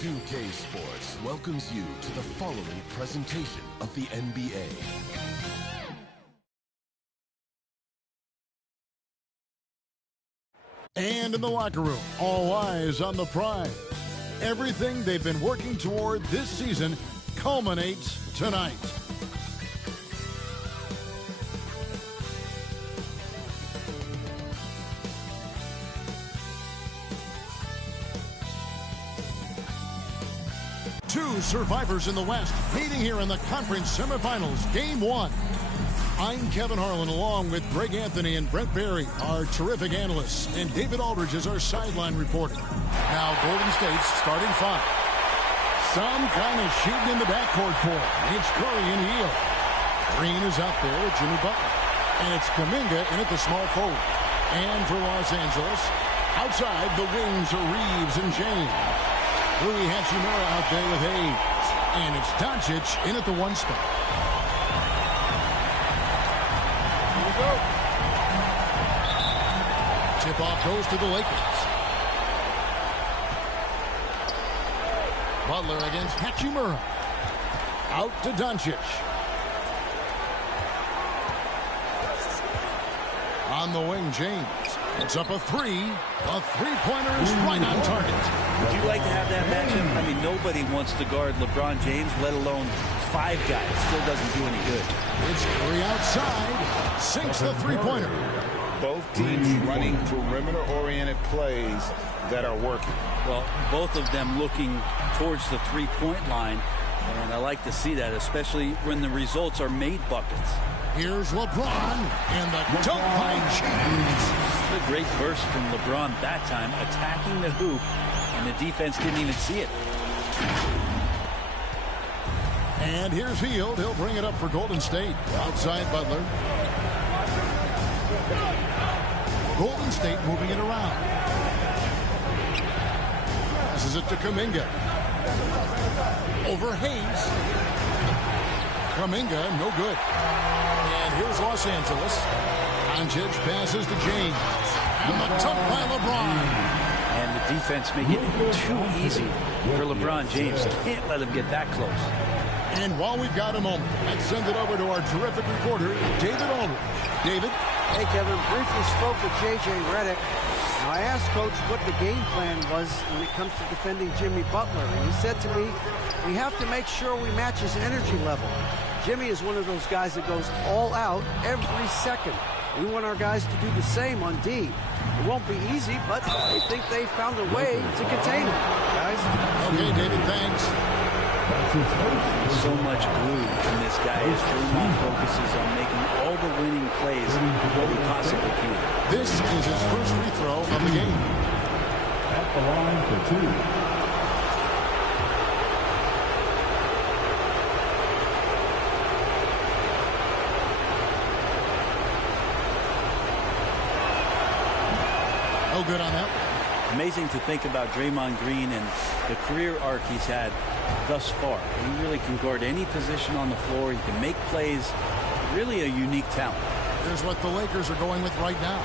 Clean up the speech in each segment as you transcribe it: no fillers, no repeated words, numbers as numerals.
NBA2K Sports welcomes you to the following presentation of the NBA. And in the locker room, all eyes on the prize. Everything they've been working toward this season culminates tonight. Two survivors in the West meeting here in the conference semifinals, game one. I'm Kevin Harlan, along with Greg Anthony and Brent Barry, our terrific analysts, and David Aldridge is our sideline reporter. Now Golden State's starting five. Some kind of shooting in the backcourt for it. It's Curry and Hield. Green is out there with Jimmy Butler. And it's Kuminga in at the small forward. And for Los Angeles, outside the wings are Reeves and James. Rui Hachimura out there with Hayes. And it's Doncic in at the one spot. Tip-off goes to the Lakers. Butler against Hachimura. Out to Doncic. On the wing, James. It's up a three. A three-pointer is right on target. Would you like to have that matchup? I mean, nobody wants to guard LeBron James, let alone five guys. Still doesn't do any good. It's Curry outside. Sinks the three-pointer. Both teams running perimeter-oriented plays that are working. Well, both of them looking towards the three-point line, and I like to see that, especially when the results are made buckets. Here's LeBron, and the dunk by James. A great burst from LeBron that time, attacking the hoop, and the defense didn't even see it. And here's Hield. He'll bring it up for Golden State. Outside Butler. Golden State moving it around. Passes it to Kuminga. Over Hayes. Kuminga, no good. And here's Los Angeles. Doncic passes to James. And the dunk by LeBron. And the defense make it too easy for LeBron James. Can't let him get that close. And while we've got a moment, let's send it over to our terrific reporter, David Aldridge. David? Hey, Kevin, briefly spoke with J.J. Redick. Now, I asked Coach what the game plan was when it comes to defending Jimmy Butler. And he said to me, we have to make sure we match his energy level. Jimmy is one of those guys that goes all out every second. We want our guys to do the same on D. It won't be easy, but I think they found a way to contain him, guys. Okay, David, thanks. So much glue in this guy as Draymond focuses on making all the winning plays that he possibly can. This is his first free throw of the game. At the line for two. No good on that one. Amazing to think about Draymond Green and the career arc he's had thus far. He really can guard any position on the floor. He can make plays. Really a unique talent. Here's what the Lakers are going with right now.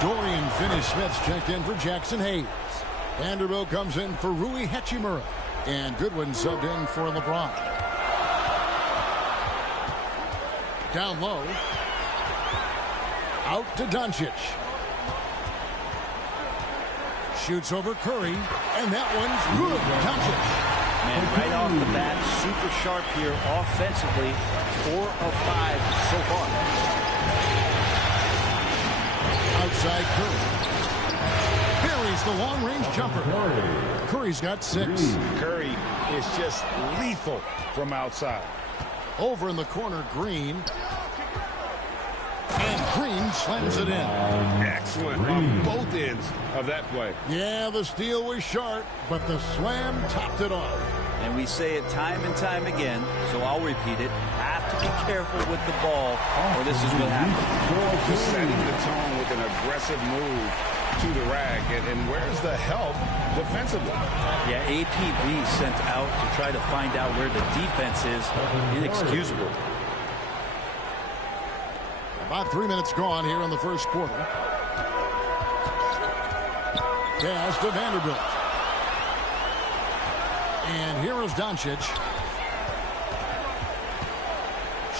Dorian Finney-Smith's checked in for Jackson Hayes. Vanderbilt comes in for Rui Hachimura. And Goodwin subbed in for LeBron. Down low. Out to Doncic. Shoots over Curry, and that one's good. Doncic. Man, right off the bat, super sharp here offensively. 4 of 5 so far. Outside Curry. Buries the long-range jumper. Curry's got 6. Curry is just lethal from outside. Over in the corner, Green. And Green slams it in. Excellent on both ends of that play. Yeah, the steal was sharp, but the slam topped it off. And we say it time and time again, so I'll repeat it. Have to be careful with the ball, or this is what happens. Just setting the tone with an aggressive move to the rack. And where's the help defensively? Yeah, APB sent out to try to find out where the defense is. Inexcusable. About 3 minutes gone here in the first quarter. Pass to Vanderbilt. And here is Doncic.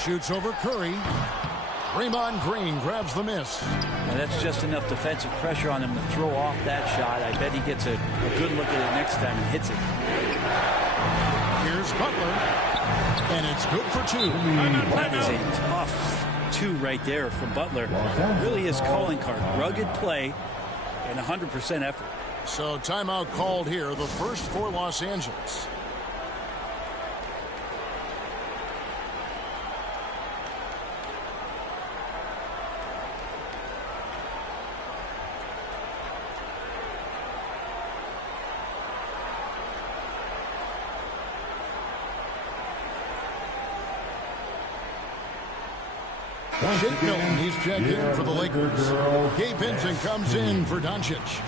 Shoots over Curry. Draymond Green grabs the miss. And that's just enough defensive pressure on him to throw off that shot. I bet he gets a good look at it next time and hits it. Here's Butler. And it's good for two. That is a tough two right there from Butler. Really his calling card. Rugged play and 100% effort. So timeout called here, the first for Los Angeles. Shake Milton, he's checked in for the Lakers. Gabe Vincent comes in for Doncic.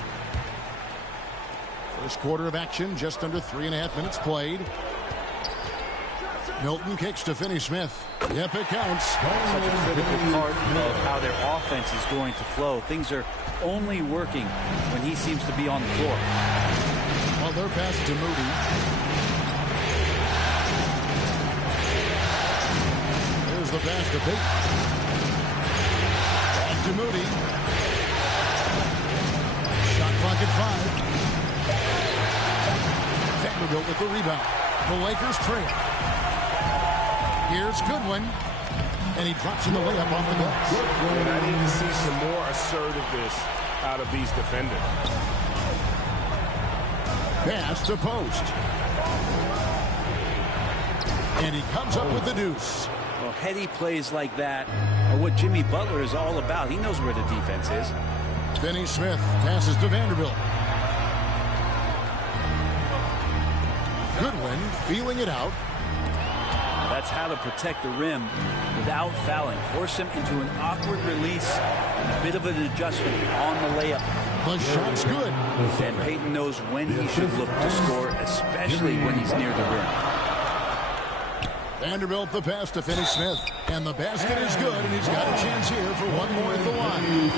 First quarter of action, just under 3.5 minutes played. Milton kicks to Finney-Smith. Yep, it counts. Such a critical part of how their offense is going to flow. Things are only working when he seems to be on the floor. Well, they're passing to Moody. There's the pass to Payton. Back to Moody. Shot clock at 5. Vanderbilt with the rebound. The Lakers trail. Here's Goodwin. And he drops in the layup off the glass. And I need to see some more assertiveness out of these defenders. Pass to Post. And he comes up with the deuce. Well, heady plays like that are what Jimmy Butler is all about. He knows where the defense is. Finney-Smith passes to Vanderbilt. Goodwin feeling it out. That's how to protect the rim without fouling. Force him into an awkward release and a bit of an adjustment on the layup. The shot's good. And Payton knows when he should look to score, especially when he's near the rim. Vanderbilt the pass to Finney-Smith. And the basket is good, and he's got a chance here for one more at the line.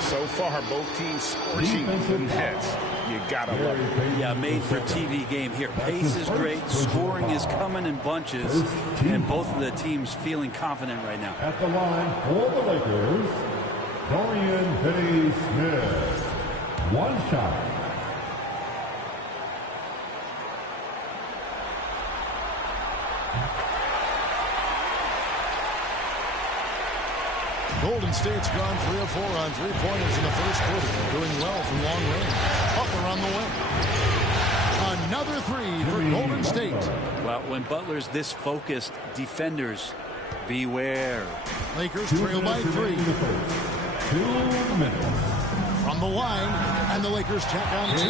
So far, both teams scorching the nets. You gotta love it. Yeah, made for TV game here. Pace is great. Scoring is coming in bunches. And both of the teams feeling confident right now. At the line for the Lakers, Dorian Finney-Smith. One shot. Golden State's gone 3 of 4 on three-pointers in the first quarter. Doing well from long range. Butler on the wing. Another 3 for Golden State. Well, when Butler's this focused, defenders, beware. Lakers trail by 3. 2 minutes. From the line, and the Lakers check on 2.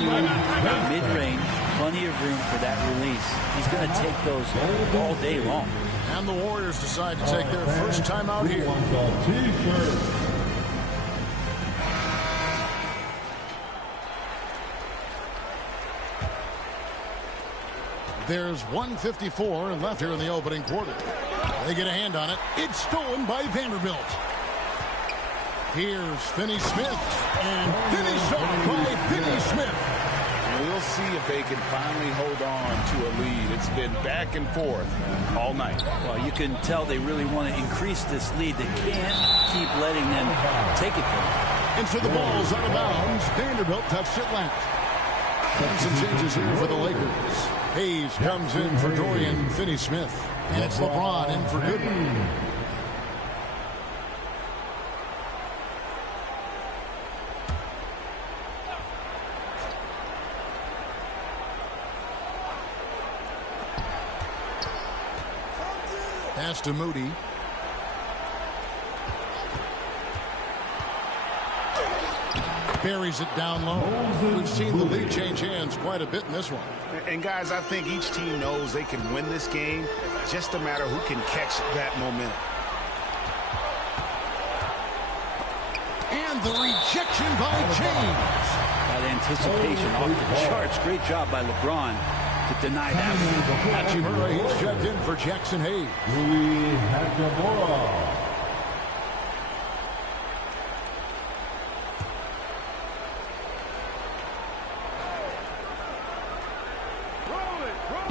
Mid-range, plenty of room for that release. He's going to take those all day long. And the Warriors decide to take their first time out here. There's 1:54 left here in the opening quarter. They get a hand on it. It's stolen by Vanderbilt. Here's Finney-Smith, and finish off by Finney-Smith. We'll see if they can finally hold on to a lead. It's been back and forth all night. Well, you can tell they really want to increase this lead. They can't keep letting them take it from them. And so the ball's out of bounds. Vanderbilt touched it left. And some changes here for the Lakers. Hayes comes in for Dorian Finney-Smith. And it's LeBron in for Goodwin. Pass to Moody. Buries it down low. We've seen the lead change hands quite a bit in this one. And guys, I think each team knows they can win this game. Just a matter who can catch that momentum. And the rejection by James. That anticipation off the charts. Great job by LeBron to deny that. Hachimura, he's checked in for Jackson Hayes. Rui Hachimura.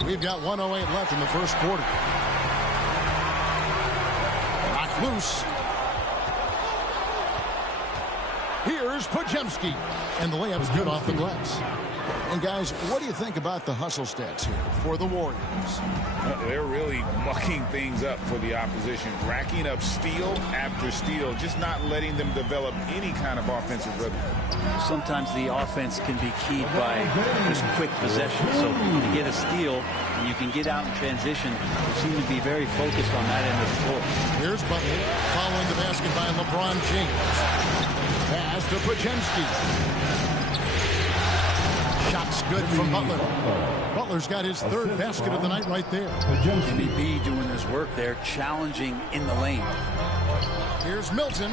We've got 1:08 left in the first quarter. Knocked loose. Here's Pajemski. And the layup's good off the glass. And guys, what do you think about the hustle stats here for the Warriors? They're really mucking things up for the opposition, racking up steal after steal, just not letting them develop any kind of offensive rhythm. Sometimes the offense can be keyed by just quick possession. So you get a steal, and you can get out in transition. They seem to be very focused on that end of the floor. Here's Butler following the basket by LeBron James. Pass to Pajemski. Shots good from Butler. Butler's got his third basket of the night right there. Jimmy B doing his work there, challenging in the lane. Here's Milton.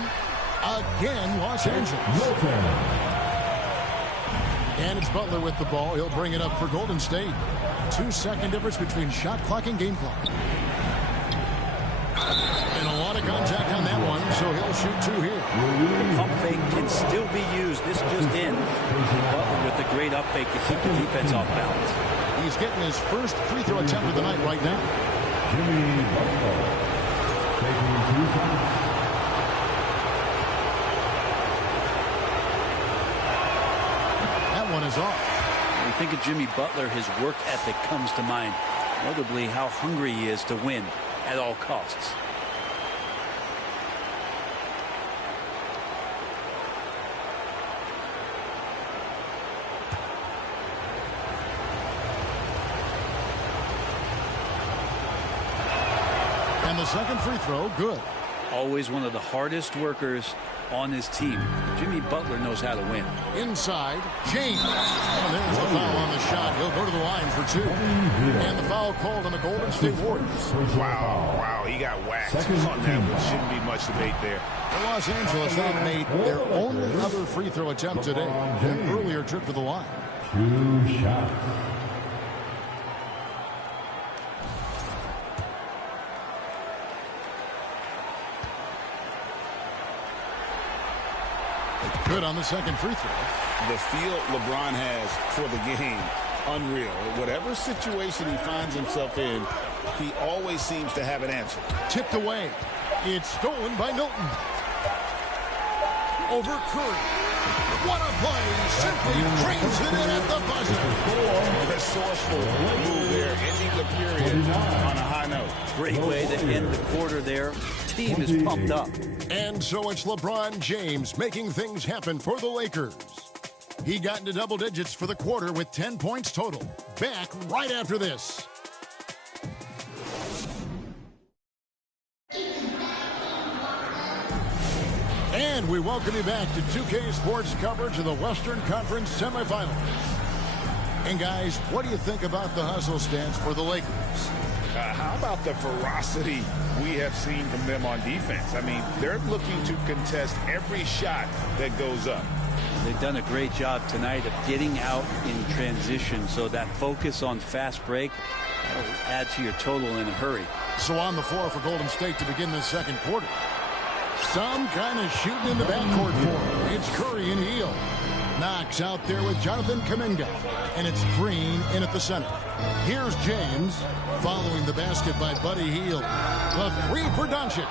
Again, Los Angeles. And it's Butler with the ball. He'll bring it up for Golden State. 2-second difference between shot clock and game clock. And a lot of contact on that one, so he'll shoot two here. The pump fake can still be used. This just in. Butler with the great up fake to keep the defense off balance. He's getting his first free throw attempt of the night right now. Jimmy Butler taking 2 shots. That one is off. When you think of Jimmy Butler, his work ethic comes to mind. Notably how hungry he is to win at all costs. And the second free throw, good. Always one of the hardest workers on his team. Jimmy Butler knows how to win. Inside, James. And there's the foul on the shot. He'll go to the line for two. And the foul called on the Golden State Warriors. Wow, he got whacked on that one. Shouldn't be much debate there. The Los Angeles have made their only other free throw attempt today. An earlier trip to the line. 2 shots. Good on the second free throw. The feel LeBron has for the game, unreal. Whatever situation he finds himself in, he always seems to have an answer. Tipped away. It's stolen by Milton. Over Curry. What a play. Simply drains it in at the buzzer. Resourceful move there, ending the period on a high note. Great way to end the quarter there. Team is pumped up. And so it's LeBron James making things happen for the Lakers. He got into double digits for the quarter with 10 points total. Back right after this. And we welcome you back to 2K Sports coverage of the Western Conference Semifinals. And guys, what do you think about the hustle stats for the Lakers? How about the ferocity we have seen from them on defense? I mean, they're looking to contest every shot that goes up. They've done a great job tonight of getting out in transition, so that focus on fast break will add to your total in a hurry. So on the floor for Golden State to begin the second quarter. Some kind of shooting in the backcourt for him. It's Curry and Hield. Knox out there with Jonathan Kuminga. And it's Green in at the center. Here's James following the basket by Buddy Hield. The three for Doncic.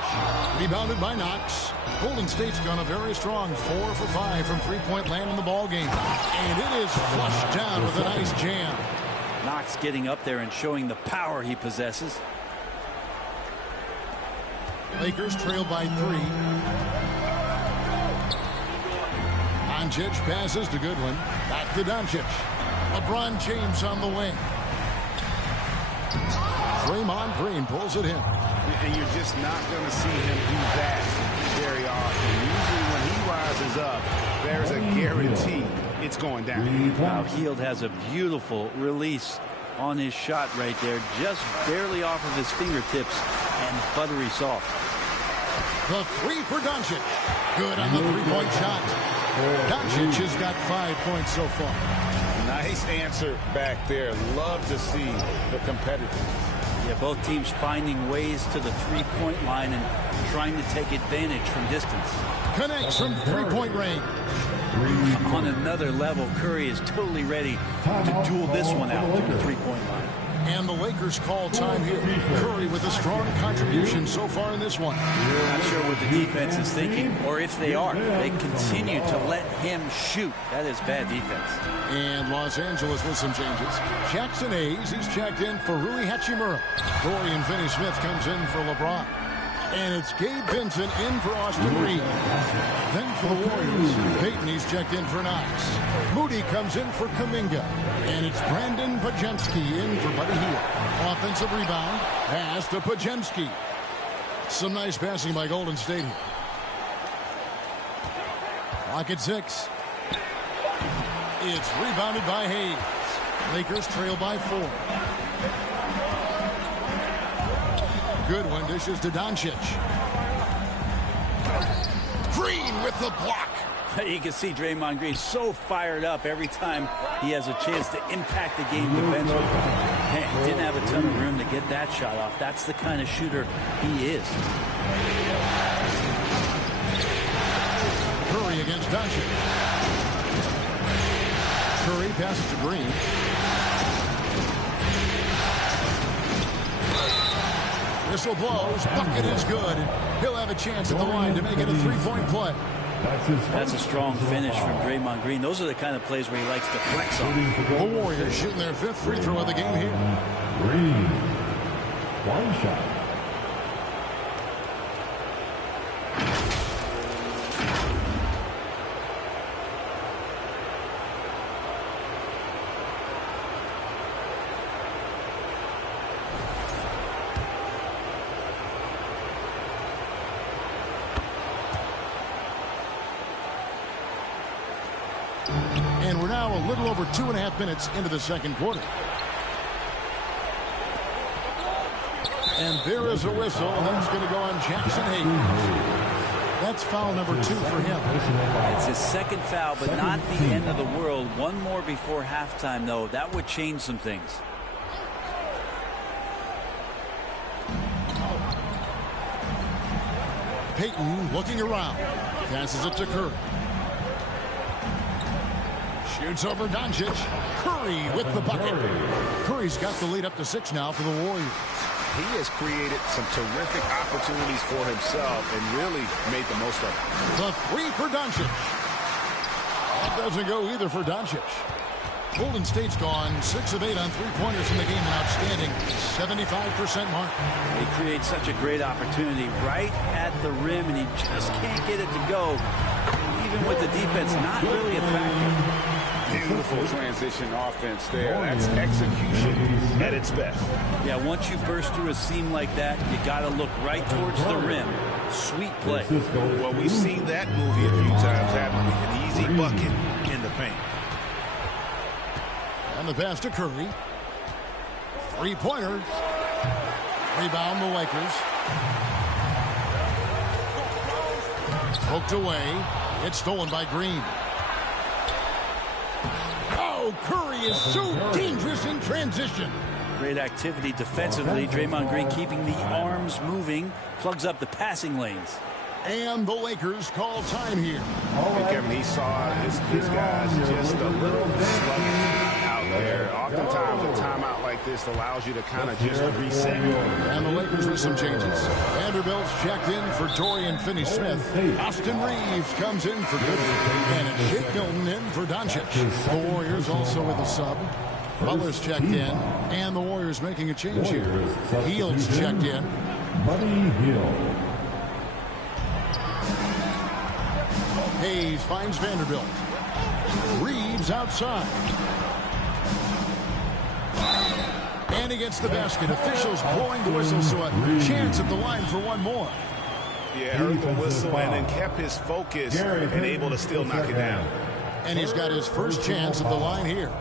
Rebounded by Knox. Golden State's gone a very strong 4 for 5 from three-point land in the ball game. And it is flushed down with a nice jam. Knox getting up there and showing the power he possesses. Lakers trail by 3. Doncic passes to Goodwin. Back to Doncic. LeBron James on the wing. Draymond Green pulls it in. And you're just not going to see him do that very often. Usually when he rises up, there's a guarantee it's going down. Now Hield has a beautiful release on his shot right there. Just barely off of his fingertips and buttery soft. The three for Doncic. Good on the three-point shot. Doncic has got 5 points so far. Nice answer back there. Love to see the competitiveness. Yeah, both teams finding ways to the three-point line and trying to take advantage from distance. Connects from three-point range. On another level, Curry is totally ready to duel this one out to the three-point line. And the Lakers call time here. Curry with a strong contribution so far in this one. Not sure what the defense is thinking, or if they are. They continue to let him shoot. That is bad defense. And Los Angeles with some changes. Jackson Hayes, he's checked in for Rui Hachimura. Dorian Finney-Smith comes in for LeBron. And it's Gabe Vincent in for Austin Reed. Then for the Warriors, Peyton, he's checked in for Knox. Moody comes in for Kuminga. And it's Brandon Pajemski in for Buddy Hield. Offensive rebound, pass to Pajemski. Some nice passing by Golden State here. Clock at 6. It's rebounded by Hayes. Lakers trail by 4. Goodwin dishes to Doncic. Green with the block. You can see Draymond Green so fired up every time he has a chance to impact the game defensively. Man, didn't have a ton of room to get that shot off. That's the kind of shooter he is. Curry against Doncic. Curry passes to Green. Whistle blows. Bucket is good. He'll have a chance at the line to make it a three-point play. That's a strong finish from Draymond Green. Those are the kind of plays where he likes to flex on. The Warriors shooting their 5th free throw of the game here. Green. One shot. And we're now a little over 2.5 minutes into the second quarter. And there is a whistle, and that's going to go on Jackson Hayes. That's foul number 2 for him. It's his second foul, but not the end of the world. One more before halftime, though. That would change some things. Peyton looking around. Passes it to Curry. Shoots over Doncic. Curry with the bucket. Curry's got the lead up to 6 now for the Warriors. He has created some terrific opportunities for himself and really made the most of it. The 3 for Doncic. That doesn't go either for Doncic. Golden State's gone 6 of 8 on three-pointers in the game, an outstanding 75% mark. He creates such a great opportunity right at the rim, and he just can't get it to go. Even with the defense not really a factor. Beautiful transition offense there. That's execution at its best. Yeah, once you burst through a seam like that, you got to look right towards the rim. Sweet play. Well, we've seen that movie a few times, haven't we? An easy bucket in the paint. And the pass to Curry. 3-pointers. Rebound the Lakers. Poked away. It's stolen by Green. Oh, Curry is so dangerous in transition. Great activity defensively. Draymond Green keeping the arms moving. Plugs up the passing lanes. And the Lakers call time here. Kevin, he saw his guys just a little sluggish out there. Oftentimes a timeout like this allows you to kind of just reset. And the Lakers with some changes. Vanderbilt's checked in for Dorian Finney-Smith. Austin Reeves comes in for Goodwin. And it's Shake Milton in for Doncic. The Warriors also with a sub. Butler's checked in. And the Warriors making a change here. Hield's checked in. Buddy Hield. Hayes finds Vanderbilt. Reeves outside. And against the basket. Officials blowing the whistle, so a chance at the line for one more. Yeah, heard the whistle and then kept his focus and able to still knock it down. And he's got his first chance at the line here.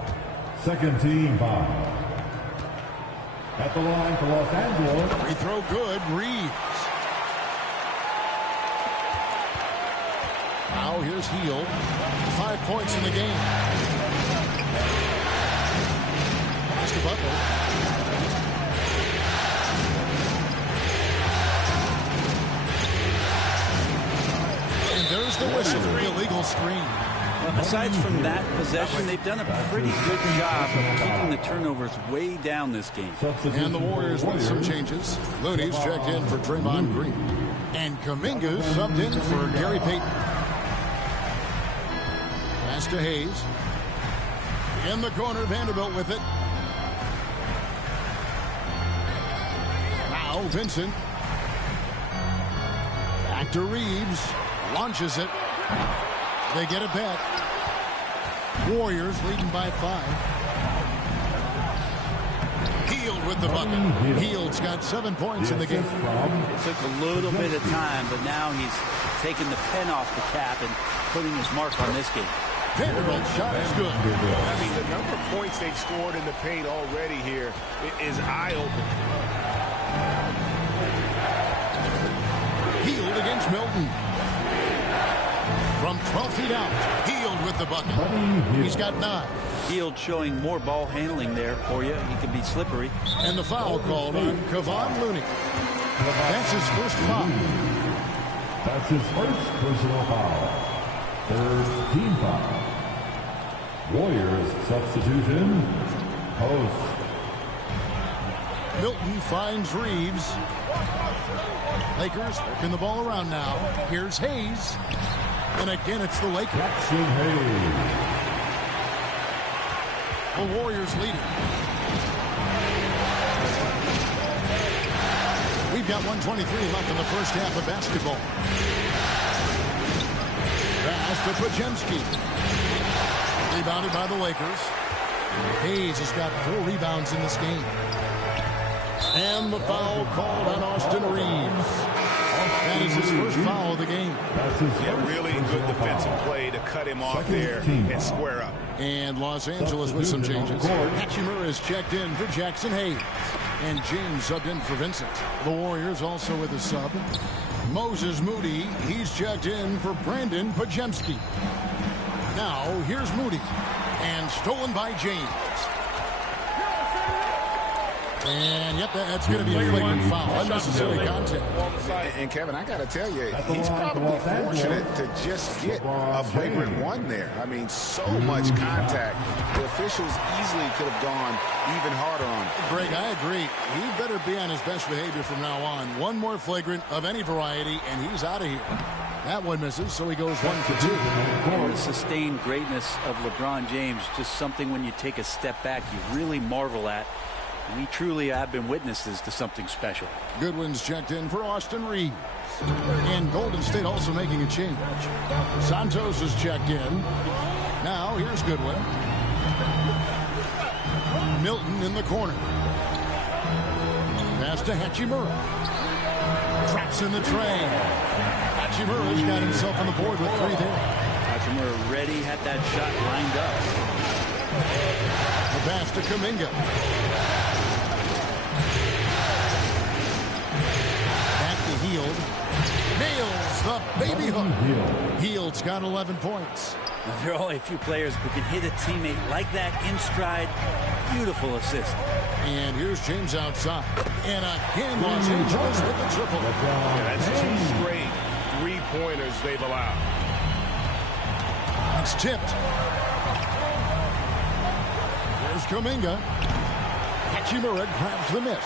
Second team foul. At the line for Los Angeles. Free throw good. Reeves. Now here's Hield. 5 points in the game. Pass to Butler. And there's the whistle. Illegal screen. Aside from that possession, they've done a pretty good job of keeping the turnovers way down this game. And the Warriors with some changes. Looney's checked in for Draymond Green. And Kuminga's subbed in for Gary Payton. Pass to Hayes. In the corner, Vanderbilt with it. Now Vincent. Back to Reeves. Launches it. They get it back. Warriors leading by 5. Hield with the bucket. Hield's got 7 points in the game. It took a little bit of time, but now he's taking the pen off the cap and putting his mark on this game. Vanderbilt's shot is good. I mean, the number of points they've scored in the paint already here is eye-opening. Hield against Milton. From 12 feet out, Hield with the bucket. He's got 9. Hield showing more ball handling there for you. He can be slippery. And the foul called on Kevon Looney. That's his first foul. That's his first personal foul. Third team foul. Warriors substitution. Post. Milton finds Reeves. Lakers working the ball around now. Here's Hayes. And again, it's the Lakers. Jackson Hayes. The Warriors leading. We've got 1:23 left in the first half of basketball. Pass to Podziemski. Rebounded by the Lakers. Hayes has got 4 rebounds in this game. And the foul called on Austin Reeves. That is his first foul of the game. Yeah, really good defensive play to cut him off there and square up. And Los Angeles with some changes. Hachimura is checked in for Jackson Hayes. And James subbed in for Vincent. The Warriors also with a sub. Moses Moody, he's checked in for Brandon Podziemski. Now, here's Moody. And stolen by James. And yep, that's going to be a flagrant foul. Unnecessary contact. And Kevin, I got to tell you, he's probably fortunate to just get a flagrant one there. I mean, so much contact. The officials easily could have gone even harder on him. Greg, I agree. He better be on his best behavior from now on. One more flagrant of any variety, and he's out of here. That one misses, so he goes 1 for 2. And the sustained greatness of LeBron James, just something when you take a step back, you really marvel at. We truly have been witnesses to something special. Goodwin's checked in for Austin Reeves. And Golden State also making a change. Santos is checked in. Now here's Goodwin. Milton in the corner. Pass to Hachimura. Traps in the train. Hachimura's got himself on the board with 3 there. Hachimura ready, had that shot lined up. The pass to Kuminga. Hield nails the baby hook. Hield's got 11 points. There are only a few players who can hit a teammate like that in stride. Beautiful assist. And here's James outside. And again, Los Angeles with the triple. Yeah, that's 2 straight 3-pointers they've allowed. It's tipped. There's Kuminga. Hachimura grabs the miss.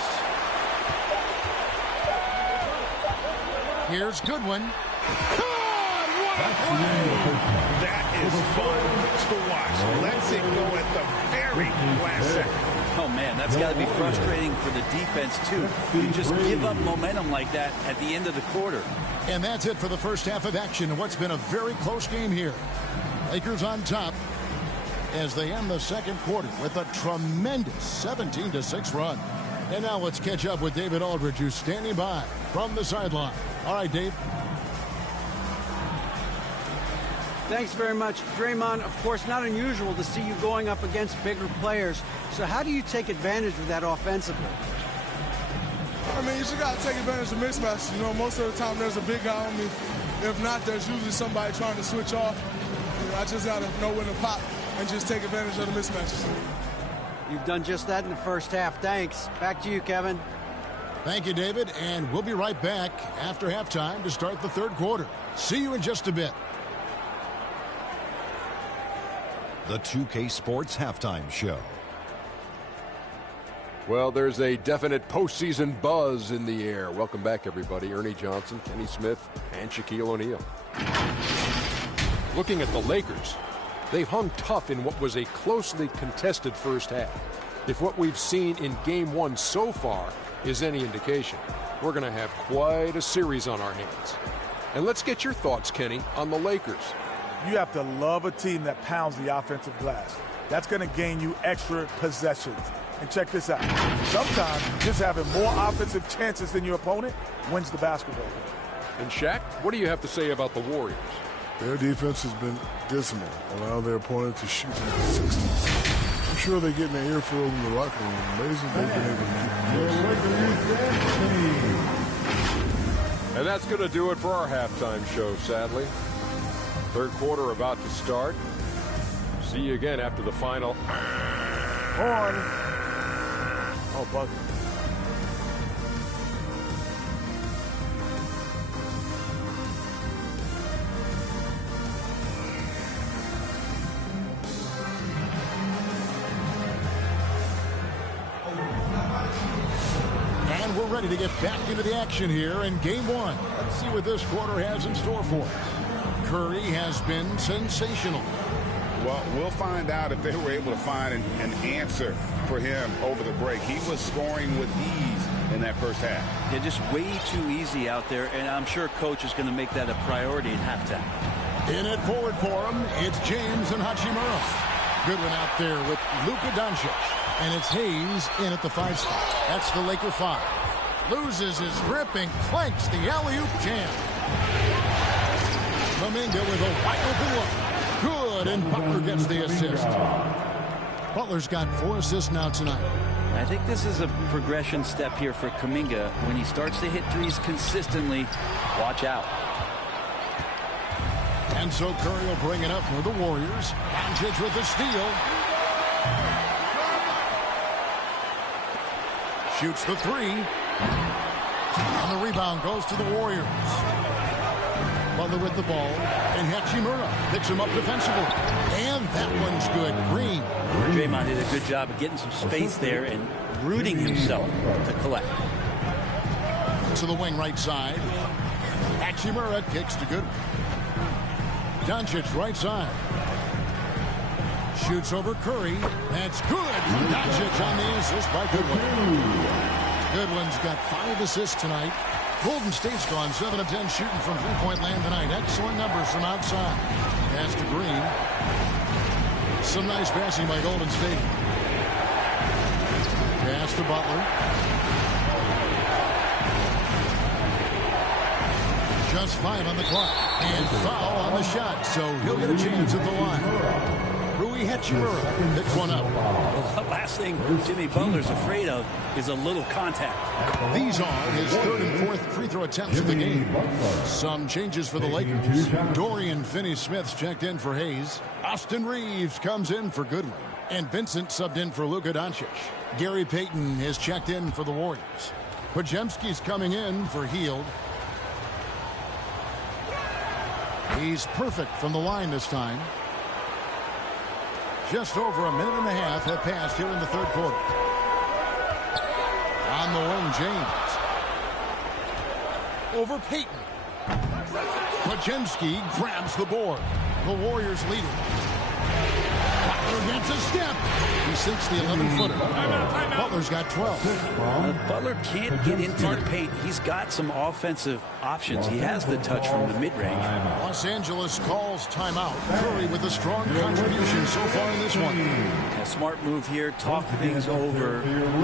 Here's Goodwin. God, what a play! That is fun to watch. Lets it go at the very last second. Oh, man, that's got to be frustrating for the defense, too. You just give up momentum like that at the end of the quarter. And that's it for the first half of action in what's been a very close game here. Lakers on top as they end the second quarter with a tremendous 17-6 run. And now let's catch up with David Aldridge, who's standing by from the sideline. All right, Dave. Thanks very much, Draymond. Of course, not unusual to see you going up against bigger players. So how do you take advantage of that offensively? I mean, you just got to take advantage of mismatches. You know, most of the time there's a big guy on me. If not, there's usually somebody trying to switch off. You know, I just got to know when to pop and just take advantage of the mismatches. You've done just that in the first half. Thanks. Back to you, Kevin. Thank you, David. And we'll be right back after halftime to start the third quarter. See you in just a bit. the 2K Sports Halftime Show. Well, there's a definite postseason buzz in the air. Welcome back, everybody. Ernie Johnson, Kenny Smith, and Shaquille O'Neal. Looking at the Lakers, they've hung tough in what was a closely contested first half. If what we've seen in Game 1 so far is any indication, we're going to have quite a series on our hands. And let's get your thoughts, Kenny, on the Lakers. You have to love a team that pounds the offensive glass. That's going to gain you extra possessions. And check this out. Sometimes just having more offensive chances than your opponent wins the basketball game. And Shaq, what do you have to say about the Warriors? Their defense has been dismal, allow their opponent to shoot in the 60s. I'm sure they're getting their earful in the locker room. Amazing they've been able to keep. And that's going to do it for our halftime show, sadly. Third quarter about to start. See you again after the final. On. Oh, bug. And we're ready to get back into the action here in Game 1. Let's see what this quarter has in store for us. Curry has been sensational. Well, we'll find out if they were able to find an answer for him over the break. He was scoring with ease in that first half. Yeah, just way too easy out there, and I'm sure Coach is going to make that a priority in halftime. In it forward for him, it's James and Hachimura. Good one out there with Luka Doncic. And it's Hayes in at the 5 spot. That's the Laker 5. Loses his grip and clanks the alley-oop jam. Kuminga with a wide open look. Good, and Butler gets the assist. Butler's got 4 assists now tonight. I think this is a progression step here for Kuminga. When he starts to hit threes consistently, watch out. And so Curry will bring it up for the Warriors. Doncic with the steal. Shoots the 3. And the rebound goes to the Warriors. Butler with the ball, and Hachimura picks him up defensively. And that one's good. Green. Draymond did a good job of getting some space there and rooting himself to collect. To the wing right side. Hachimura kicks to good. Doncic right side. Shoots over Curry. That's good. Doncic on the assist by Goodwin. Goodwin's got 5 assists tonight. Golden State's gone 7 of 10 shooting from three-point land tonight. Excellent numbers from outside. Pass to Green. Some nice passing by Golden State. Pass to Butler. Just 5 on the clock. And foul on the shot, so he'll get a chance at the line. Rui Hachimura picks one up. Well, the last thing Jimmy Butler's afraid of is a little contact. These are his 3rd and 4th free throw attempts of the game. Some changes for the Lakers. Dorian Finney-Smith's checked in for Hayes. Austin Reeves comes in for Goodwin. And Vincent subbed in for Luka Doncic. Gary Payton has checked in for the Warriors. Podziemski's coming in for Hield. He's perfect from the line this time. Just over a minute and a half have passed here in the 3rd quarter. On the wing, James. Over Payton. Podziemski grabs the board. The Warriors leading. Butler gets a step. He sinks the 11-footer. Butler's got 12. Butler can't get into the paint. He's got some offensive options. He has the touch from the mid-range. Los Angeles calls timeout. Curry with a strong contribution so far in this one. A smart move here. Talk things over.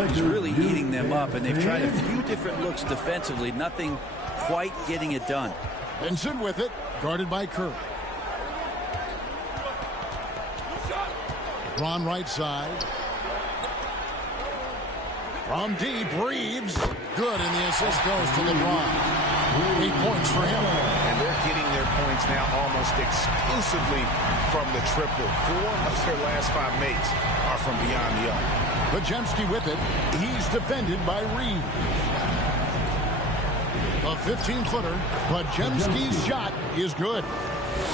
He's really eating them up, and they've tried a few different looks defensively. Nothing quite getting it done. Vincent with it, guarded by Curry. Ron right side. From deep, Reeves. Good, and the assist goes to LeBron. 8 points for him. And they're getting their points now almost exclusively from the triple. 4 of their last 5 makes are from beyond the arc. Podziemski with it. He's defended by Reeves. A 15-footer. Podziemski's shot is good.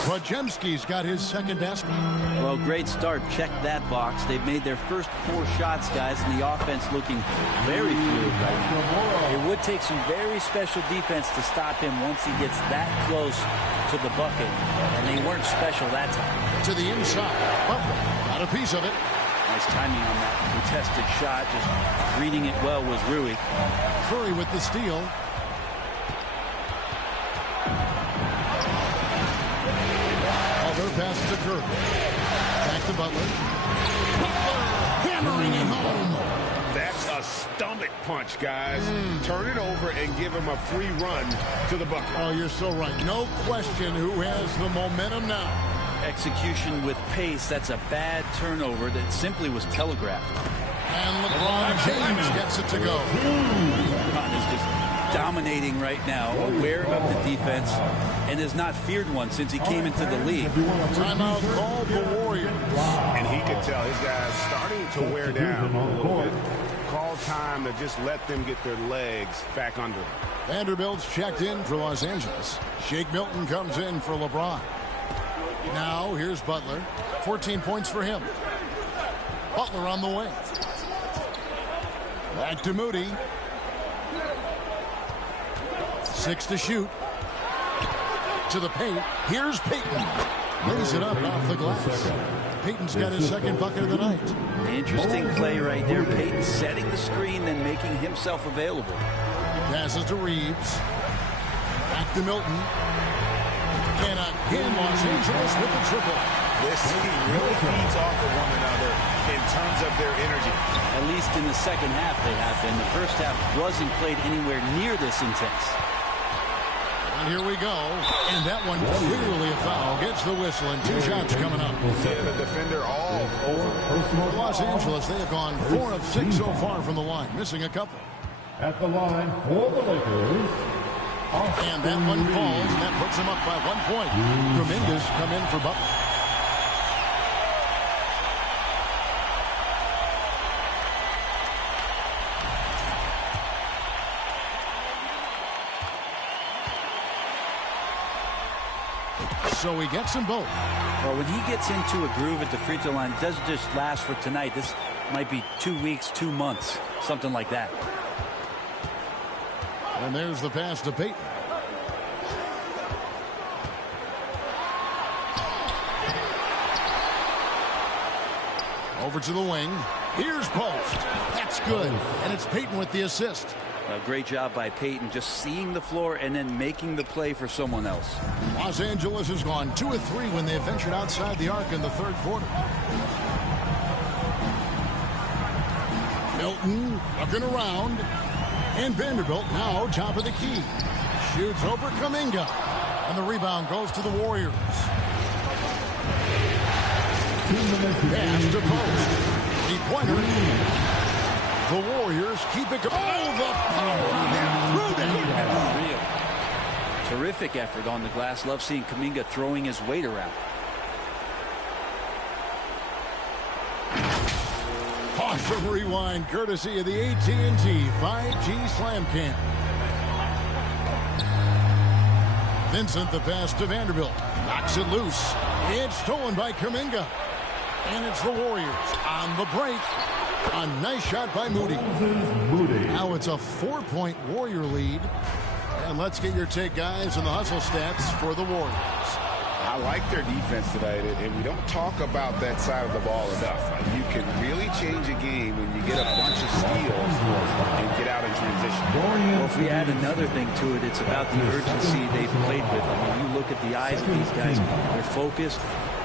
Podziemski's got his second basket. Well, great start. Check that box. They've made their first 4 shots, guys, and the offense looking very fluid right now. It would take some very special defense to stop him once he gets that close to the bucket, and they weren't special that time. To the inside. Butler got a piece of it. Nice timing on that contested shot. Just reading it well was Rui. Curry with the steal. Passes to Curry. Back to Butler. Butler hammering it home. That's a stomach punch, guys. Turn it over and give him a free run to the bucket. Oh, you're so right. No question who has the momentum now. Execution with pace. That's a bad turnover that simply was telegraphed. And LeBron James gets it to go. LeBron is just dominating right now, aware of the defense, and has not feared one since he came into the league. Timeout called the Warriors. And he could tell his guys starting to wear down a little bit. Call time to just let them get their legs back under them. Vanderbilt's checked in for Los Angeles. Shake Milton comes in for LeBron. Now here's Butler. 14 points for him. Butler on the way. Back to Moody. 6 to shoot. To the paint. Here's Payton. Lays it up off the glass. Payton's got his second bucket of the night. Interesting play right there. Payton setting the screen, then making himself available. Passes to Reeves. Back to Milton. And again, Los Angeles with the triple. This team really feeds off of one another in terms of their energy. At least in the second half they have been. The first half wasn't played anywhere near this intense. And here we go. And that one clearly a foul. Gets the whistle and 2 shots coming up. Yeah, the defender all over. For Los Angeles, they have gone 4 of 6 so far from the line. Missing a couple. At the line for the Lakers. And that one falls. And that puts them up by 1 point. Kuminga's come in for Butler. So he gets them both. Well, when he gets into a groove at the free throw line, it doesn't just last for tonight. This might be 2 weeks, 2 months, something like that. And there's the pass to Payton. Over to the wing. Here's post. That's good. And it's Payton with the assist. A great job by Payton, just seeing the floor and then making the play for someone else. Los Angeles has gone 2 of 3 when they ventured outside the arc in the third quarter. Milton looking around. And Vanderbilt now top of the key. Shoots over Kuminga. And the rebound goes to the Warriors. Pass to post. 3-pointer. The Warriors keep it going. Oh, the power on him. Real. Terrific effort on the glass. Love seeing Kuminga throwing his weight around. Awesome rewind courtesy of the AT&T 5G Slam Cam. Vincent the pass to Vanderbilt. Knocks it loose. It's stolen by Kuminga. And it's the Warriors on the break. A nice shot by Moody. Now it's a 4-point Warrior lead. And let's get your take, guys, on the hustle stats for the Warriors. I like their defense tonight, and we don't talk about that side of the ball enough. You can really change a game when you get a bunch of steals and get out in transition. Well, if we add another thing to it, it's about the urgency they've played with. I mean, you look at the eyes of these guys. They're focused,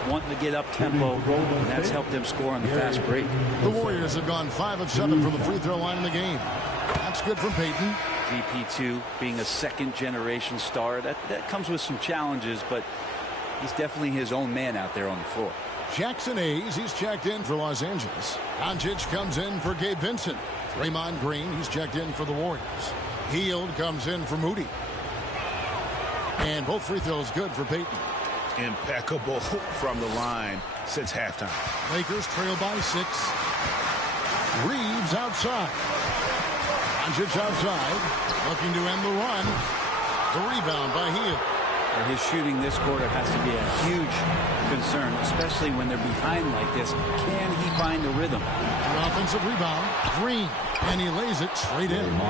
wanting to get up tempo, and that's helped them score on the fast break. The Warriors have gone 5 of 7 from the free throw line in the game. That's good from Payton. VP2 being a second-generation star, that comes with some challenges, but he's definitely his own man out there on the floor. Jackson Hayes, he's checked in for Los Angeles. Doncic comes in for Gabe Vincent. Draymond Green, he's checked in for the Warriors. Hield comes in for Moody. And both free throws good for Payton. Impeccable from the line since halftime. Lakers trail by 6. Reeves outside. Doncic outside. Looking to end the run. The rebound by Hield. His shooting this quarter has to be a huge concern, especially when they're behind like this. Can he find a rhythm? An offensive rebound. Green. And he lays it straight in.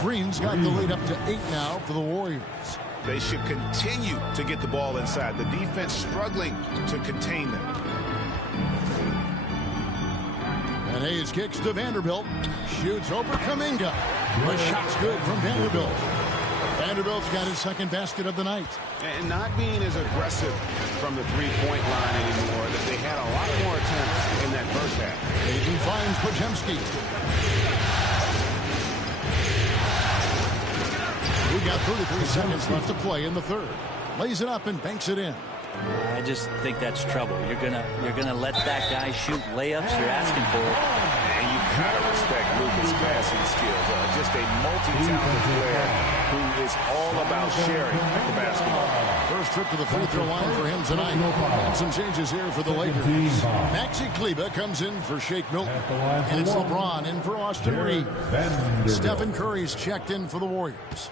Green's got the lead up to 8 now for the Warriors. They should continue to get the ball inside. The defense struggling to contain them. And Hayes kicks to Vanderbilt. Shoots over Kuminga. The shot's good from Vanderbilt. Vanderbilt's got his second basket of the night. And not being as aggressive from the three-point line anymore. That they had a lot more attempts in that first half. Hayden finds Podziemski. We got 33 seconds left to play in the third. Lays it up and banks it in. I just think that's trouble. You're gonna let that guy shoot layups. You're asking for it. And you gotta respect Luka's passing skills. Just a multi-talented player who is all about sharing the basketball. First trip to the free throw line for him tonight. And some changes here for the Lakers. Maxi Kleber comes in for Shake Milton. And it's LeBron in for Austin Reeves. Stephen Curry's checked in for the Warriors.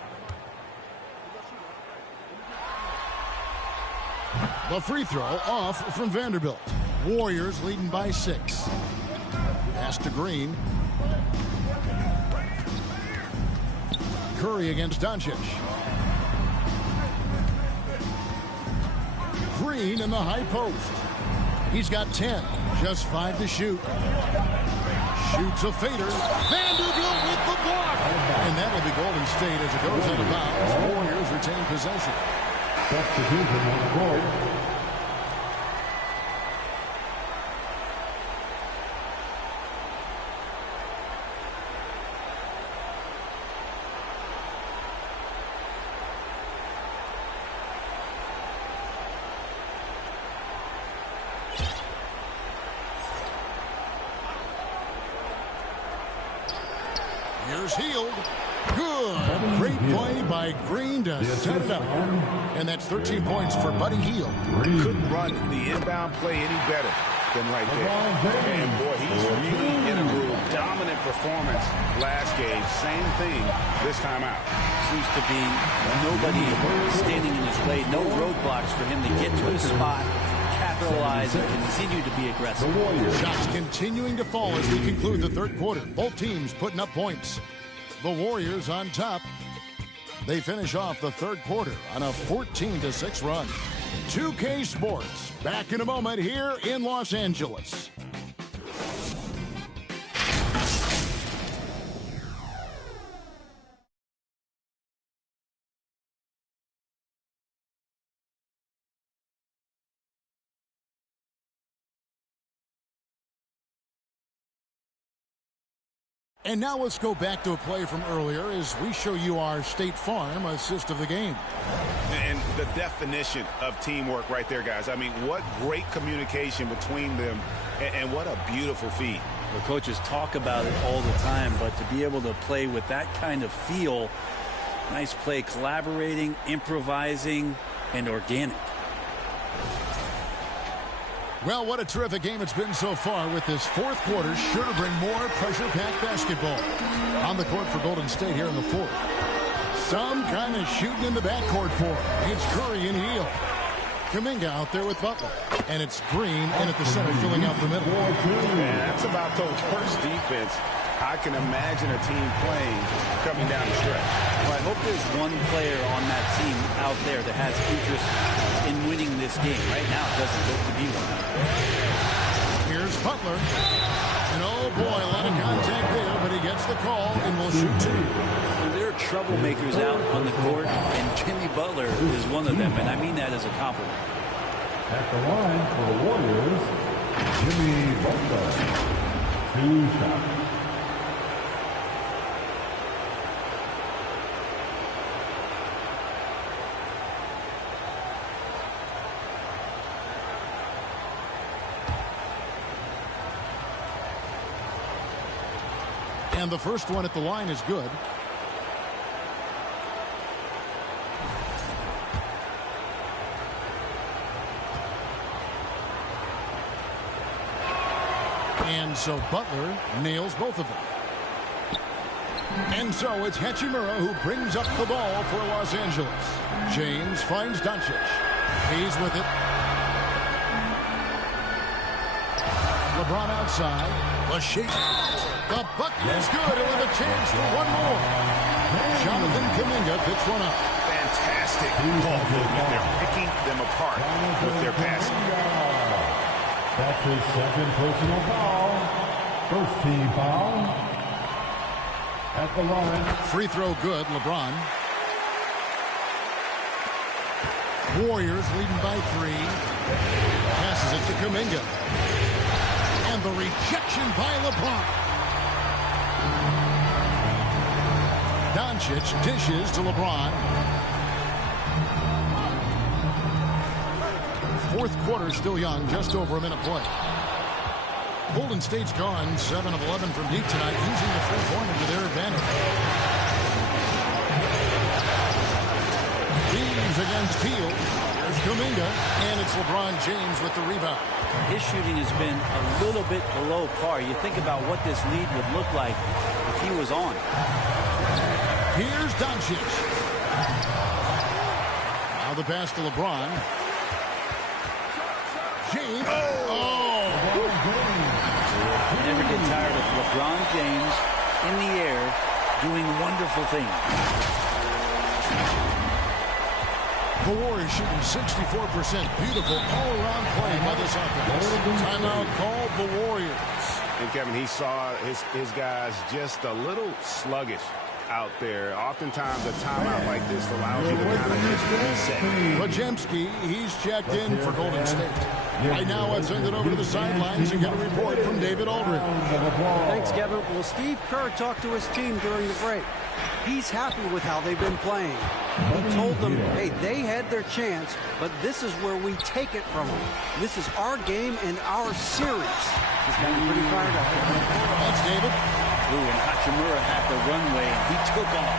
The free throw off from Vanderbilt. Warriors leading by 6. Pass to Green. Curry against Doncic. Green in the high post. He's got 10. Just 5 to shoot. Shoots a fader. Vanderbilt with the block. And that'll be Golden State as it goes out of bounds. Warriors retain possession. Substitution on the court. Here's Hield. Good. Great play by Green to set it up. And that's 13 points for Buddy Hield. Couldn't run the inbound play any better than right there. And boy, he's really in a groove. Dominant performance last game. Same thing this time out. Seems to be nobody standing in his way. No roadblocks for him to get to his spot, capitalize, and continue to be aggressive. Shots continuing to fall as we conclude the third quarter. Both teams putting up points. The Warriors on top. They finish off the third quarter on a 14-6 run. 2K Sports back in a moment here in Los Angeles. And now let's go back to a play from earlier as we show you our State Farm assist of the game. And the definition of teamwork right there, guys. I mean, what great communication between them, and what a beautiful feat. The coaches talk about it all the time, but to be able to play with that kind of feel, nice play, collaborating, improvising, and organic. Well, what a terrific game it's been so far with this fourth quarter. Sure to bring more pressure-packed basketball. On the court for Golden State here in the fourth. Some kind of shooting in the backcourt for him. It's Curry and Hield. Kuminga out there with Butler. And it's Green in at the center filling out the middle. Man, that's about the worst defense I can imagine a team playing coming down the stretch. Well, I hope there's one player on that team out there that has interest in winning this game. Right now, it doesn't look to be one. Here's Butler. And oh boy, a lot of contact there, but he gets the call and will shoot 2. There are troublemakers out on the court, and Jimmy Butler is one of them, and I mean that as a compliment. At the line for the Warriors, Jimmy Butler. 2 shots. And the first one at the line is good. And so Butler nails both of them. And so it's Hachimura who brings up the ball for Los Angeles. James finds Doncic. He's with it. LeBron outside. The shake. The bucket is good, and with a chance for one more. Jonathan Kuminga picks one up. Fantastic ball movement. They're picking them apart with their passing. That's his second personal foul. First team foul. At the line. Free throw good, LeBron. Warriors leading by 3. Passes it to Kuminga. And the rejection by LeBron. Doncic dishes to LeBron. Fourth quarter still young, just over a minute play. Golden State's gone 7 of 11 from deep tonight, using the three-pointer to their advantage. Reeves against Teal. Here's Kuminga, and it's LeBron James with the rebound. His shooting has been a little bit below par. You think about what this lead would look like if he was on. Here's Doncic. Now the pass to LeBron. James. Never get tired of LeBron James in the air doing wonderful things. The Warriors shooting 64%. Beautiful all-around play by this offense. Timeout called the Warriors. And Kevin, he saw his guys just a little sluggish out there. Oftentimes a timeout like this allows you to kind of just reset. Podziemski, he's checked in for Golden State. Right now, I've sent it over to the sidelines and get a report from David Aldridge. Thanks, Kevin. Well, Steve Kerr talked to his team during the break. He's happy with how they've been playing. He told them, hey, they had their chance, but this is where we take it from them. This is our game and our series. He's gotten pretty fired up. Thanks, David. Ooh, and Hachimura had the runway, and he took off.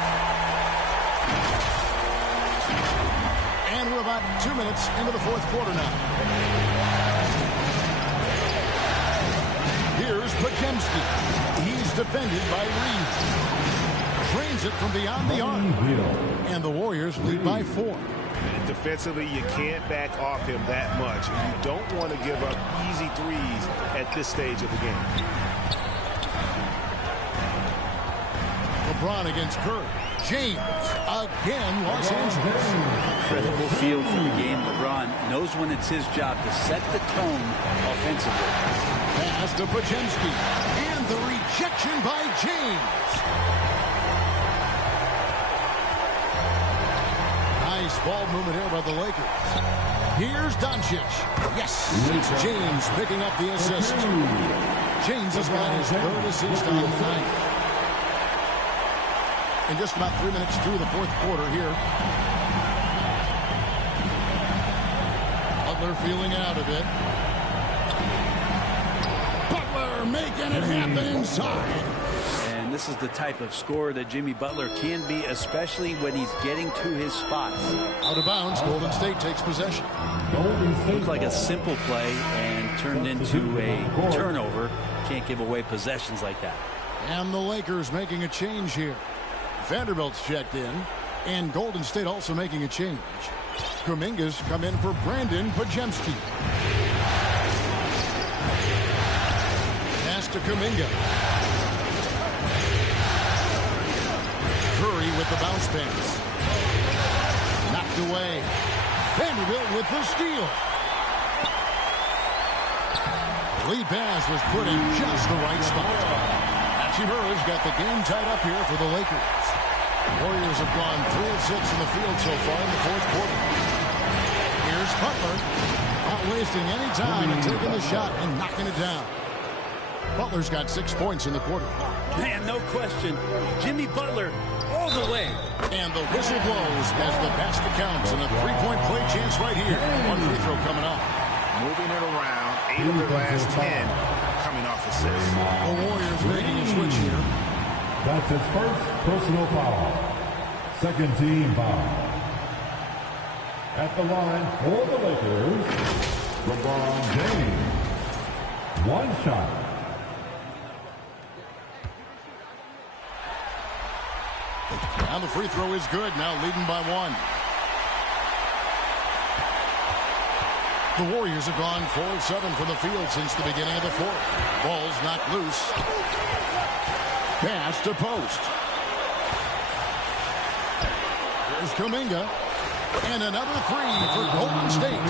And we're about 2 minutes into the fourth quarter now. Here's Podziemski. He's defended by Reeves. Drains it from beyond the arc. And the Warriors lead by 4. And defensively, you can't back off him that much. You don't want to give up easy threes at this stage of the game. LeBron against Curry. James again, Los Angeles. Incredible feel for the game. LeBron knows when it's his job to set the tone offensively. Pass to Podziemski. And the rejection by James. Nice ball movement here by the Lakers. Here's Doncic. Yes, it's James picking up the assist. James has got his 3rd assist on the night. In just about 3 minutes through the fourth quarter here. Butler feeling out of it. Butler making it happen inside. And this is the type of scorer that Jimmy Butler can be, especially when he's getting to his spots. Out of bounds, Golden State takes possession. Looked like a simple play and turned into a turnover. Can't give away possessions like that. And the Lakers making a change here. Vanderbilt's checked in, and Golden State also making a change. Kuminga's come in for Brandon Podziemski. Pass to Kuminga. Curry with the bounce pass. Knocked away. Vanderbilt with the steal. The lead pass was put in just the right spot. Hachimura's got the game tied up here for the Lakers. Warriors have gone 3 of 6 in the field so far in the fourth quarter. Here's Butler. Not wasting any time and taking the shot and knocking it down. Butler's got 6 points in the quarter. Man, no question. Jimmy Butler all the way. And the whistle blows as the basket counts and a 3-point play chance right here. One free throw coming up. Moving it around. 8 of their last 10 coming off assists. The Warriors making a switch here. That's his first personal foul. Second team foul. At the line for the Lakers, LeBron James. 1 shot. Now the free throw is good. Now leading by 1. The Warriors have gone 4 of 7 from the field since the beginning of the fourth. Ball's knocked loose. Pass to post. Here's Kuminga. And another 3 for Golden State.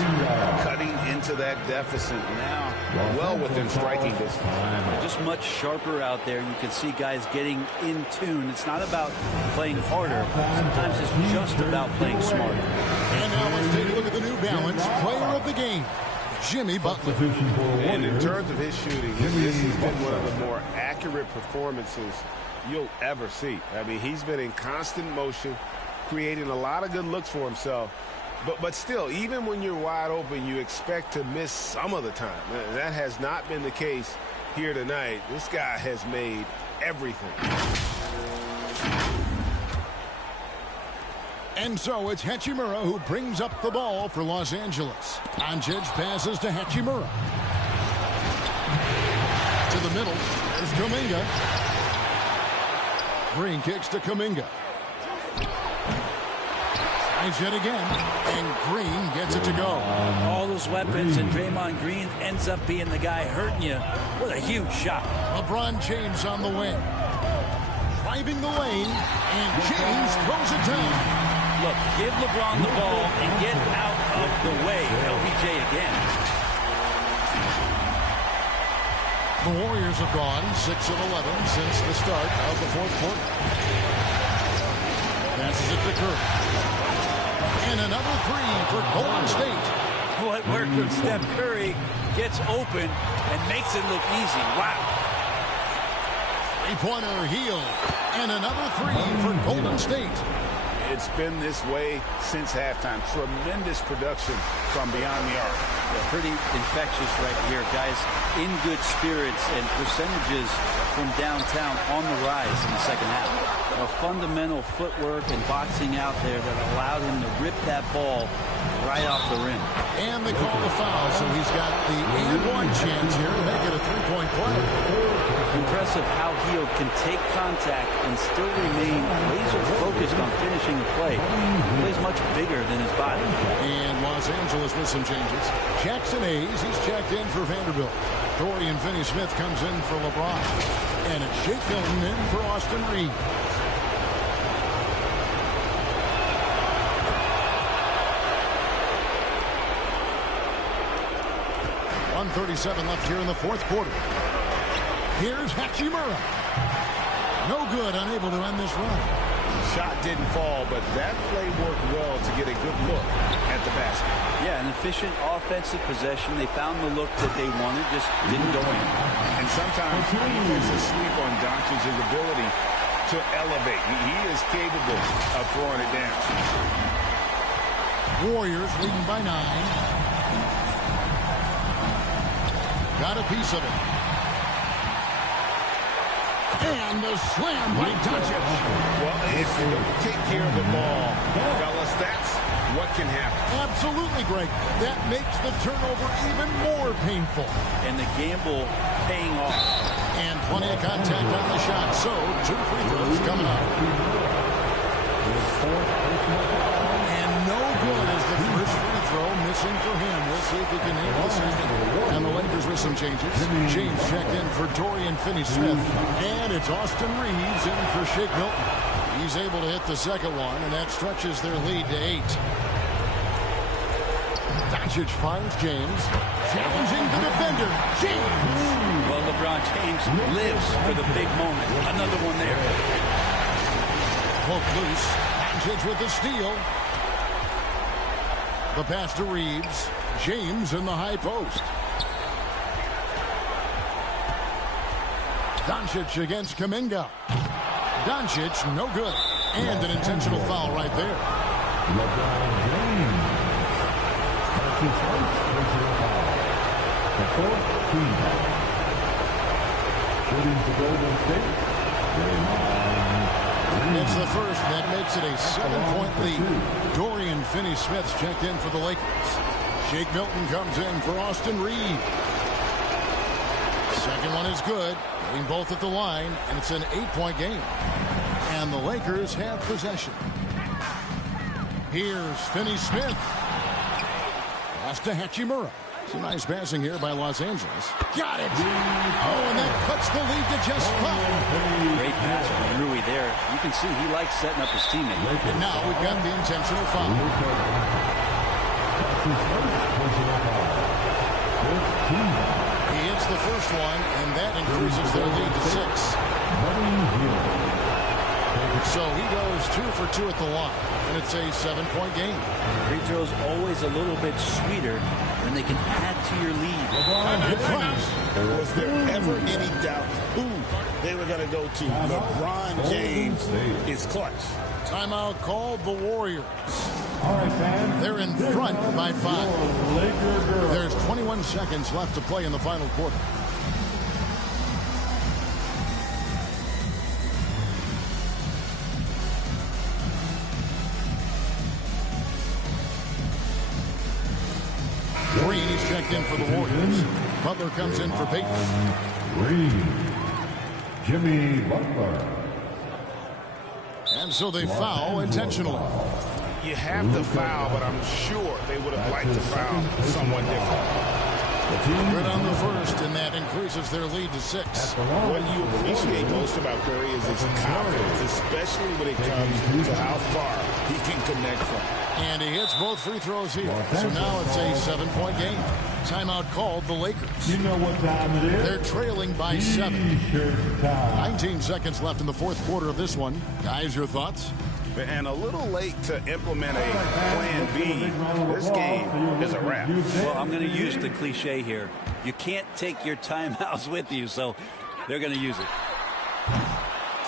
Cutting into that deficit now. Well within striking distance. Just much sharper out there. You can see guys getting in tune. It's not about playing harder. Sometimes it's just about playing smarter. And now let's take a look at the New Balance player of the game, Jimmy Butler. And in terms of his shooting, this has been one of the more accurate performances you'll ever see. I mean, he's been in constant motion, creating a lot of good looks for himself. But still, even when you're wide open, you expect to miss some of the time. That has not been the case here tonight. This guy has made everything. And so it's Hachimura who brings up the ball for Los Angeles. Doncic passes to Hachimura. To the middle. There's Kuminga. Green kicks to Kuminga. Tries it again. And Green gets it to go. All those weapons, and Draymond Green ends up being the guy hurting you. What a huge shot. LeBron James on the wing. Driving the lane. And James throws it down. Look, give LeBron the ball and get out of the way. LBJ again. The Warriors have gone 6 of 11 since the start of the fourth quarter. Passes it to Curry. And another 3 for Golden State. What worked from Steph Curry gets open and makes it look easy. Wow. Three-pointer Hield. And another 3 for Golden State. It's been this way since halftime. Tremendous production from beyond the arc. Yeah, pretty infectious right here. Guys in good spirits and percentages from downtown on the rise in the second half. A fundamental footwork and boxing out there that allowed him to rip that ball right off the rim. And they call the foul, so he's got the and-one chance here to make it a three-point play. Impressive how Hield can take contact and still remain laser-focused on finishing the play. He plays much bigger than his body. And Los Angeles with some changes. Jackson Hayes, he's checked in for Vanderbilt. Dorian Finney-Smith comes in for LeBron. And it's Shake Milton in for Austin Reed. 1:37 left here in the fourth quarter. Here's Hachimura. No good, unable to end this run. Shot didn't fall, but that play worked well to get a good look at the basket. Yeah, an efficient offensive possession. They found the look that they wanted, just didn't go in. And sometimes defenses sleep on Doncic's ability to elevate. He is capable of throwing it down. Warriors leading by 9. Got a piece of it. And the slam by Doncic. Well, if you don't take care of the ball, fellas, that's what can happen. Absolutely, Greg. That makes the turnover even more painful. And the gamble paying off. And plenty of contact on the shot. So, 2 free throws coming up. And no good as the first free throw missing for him. We'll see if he can hit the second. And the Lakers with some changes. James checked in for Dorian Finney-Smith. And it's Austin Reeves in for Shake Milton. He's able to hit the second one, and that stretches their lead to 8. Doncic finds James. Challenging the defender. James! Well, LeBron James lives for the big moment. Another one there. Poke loose. Doncic with the steal. The pass to Reeves. James in the high post. Doncic against Kuminga. Doncic, no good. And an intentional foul right there. LeBron James. That's his first personal foul. The fourth team foul. Shooting to Golden State. It's the first. That makes it a 7-point lead. Dorian Finney-Smith's checked in for the Lakers. Shake Milton comes in for Austin Reed. Second one is good. Getting both at the line, and it's an 8-point game. And the Lakers Lakers have possession. Here's Finney-Smith. Pass to Hachimura. Some nice passing here by Los Angeles. Got it! Oh, and that cuts the lead to just 5. Great pass from Rui there. You can see he likes setting up his teammate. And now we've got the intentional foul. He hits the first one, and that increases their lead to 6. So he goes 2 for 2 at the line, and it's a 7-point game. Free throws always a little bit sweeter when they can add to your lead. Was there ever any doubt who they were going to go to? LeBron James is clutch. Timeout called the Warriors. They're in front by 5. There's 21 seconds left to play in the final quarter. Green is checked in for the Warriors. Butler comes in for Peyton. Green. Jimmy Butler. And so they foul intentionally. You have to foul, but I'm sure they would have liked to foul someone different. Good on the first, and that increases their lead to 6. What you appreciate most about Curry is his confidence, especially when it comes to how far he can connect from. And he hits both free throws here. So now it's a 7-point game. Timeout called the Lakers. You know what time it is? They're trailing by 7. 19 seconds left in the fourth quarter of this one. Guys, your thoughts? And a little late to implement a plan B. This game is a wrap. Well, I'm going to use the cliche here. You can't take your timeouts with you, so they're going to use it.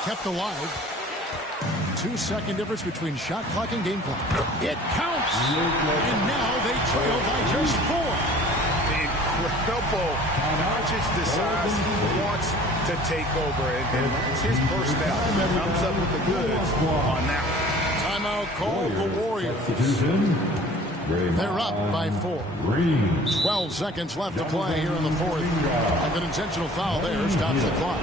Kept alive. 2-second difference between shot clock and game clock. It counts! And now they trail by just 4. Incredible. Arches decides he wants to take over, and his personnel comes up with the goods on that. Timeout called the Warriors. They're up by 4. 12 seconds left to play here in the fourth. And an intentional foul there stops the clock.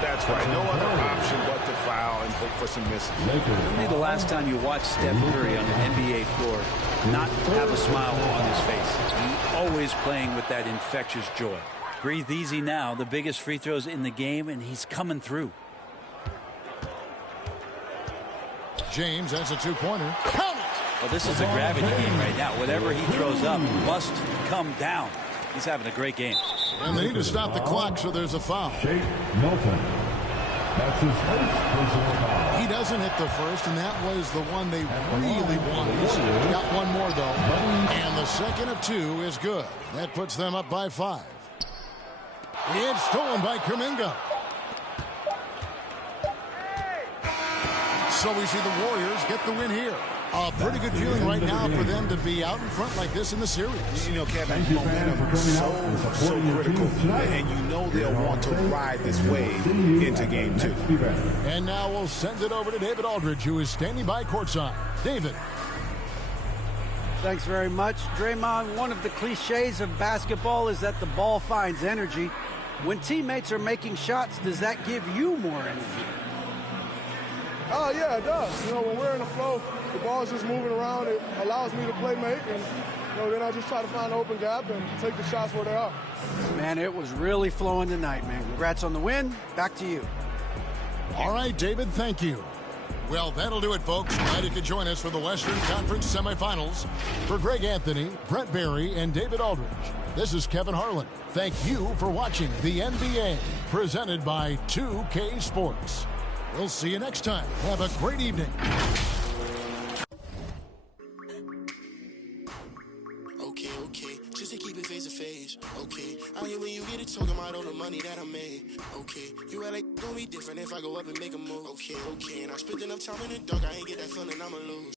That's right. No other option but to foul and hope for some misses. It'll be the last time you watch Steph Curry on an NBA floor not have a smile on his face. He's always playing with that infectious joy. Breathe easy now. The biggest free throws in the game, and he's coming through. James has a 2-pointer. Count it! Well, this is a gravity game right now. Whatever he throws up must come down. He's having a great game. And they need to stop the clock, so there's a foul. Shake Milton. That's his first personal foul. He doesn't hit the first, and that was the one they really wanted. Got one more, though. And the second of 2 is good. That puts them up by 5. It's stolen by Kuminga. So we see the Warriors get the win here. A pretty good feeling right now for them to be out in front like this in the series. You know, Kevin, momentum is so critical, and you know they'll want to ride this wave into game 2. And now we'll send it over to David Aldridge, who is standing by courtside. David. Thanks very much. Draymond, one of the cliches of basketball is that the ball finds energy. When teammates are making shots, does that give you more energy? Oh, yeah, it does. You know, when we're in the flow, the ball's just moving around. It allows me to play make, and then I just try to find an open gap and take the shots where they are. Man, it was really flowing tonight, man. Congrats on the win. Back to you. All right, David, thank you. Well, that'll do it, folks. Glad you could join us for the Western Conference Semifinals. For Greg Anthony, Brent Barry, and David Aldridge, this is Kevin Harlan. Thank you for watching the NBA, presented by 2K Sports. We'll see you next time. Have a great evening. Okay, just to keep it face to face. Okay, I hear when you get it, talking about all the money that I made. Okay, you act like it's gonna be different if I go up and make a move. Okay, and I spent enough time in the dark, I ain't get that feeling I'ma lose.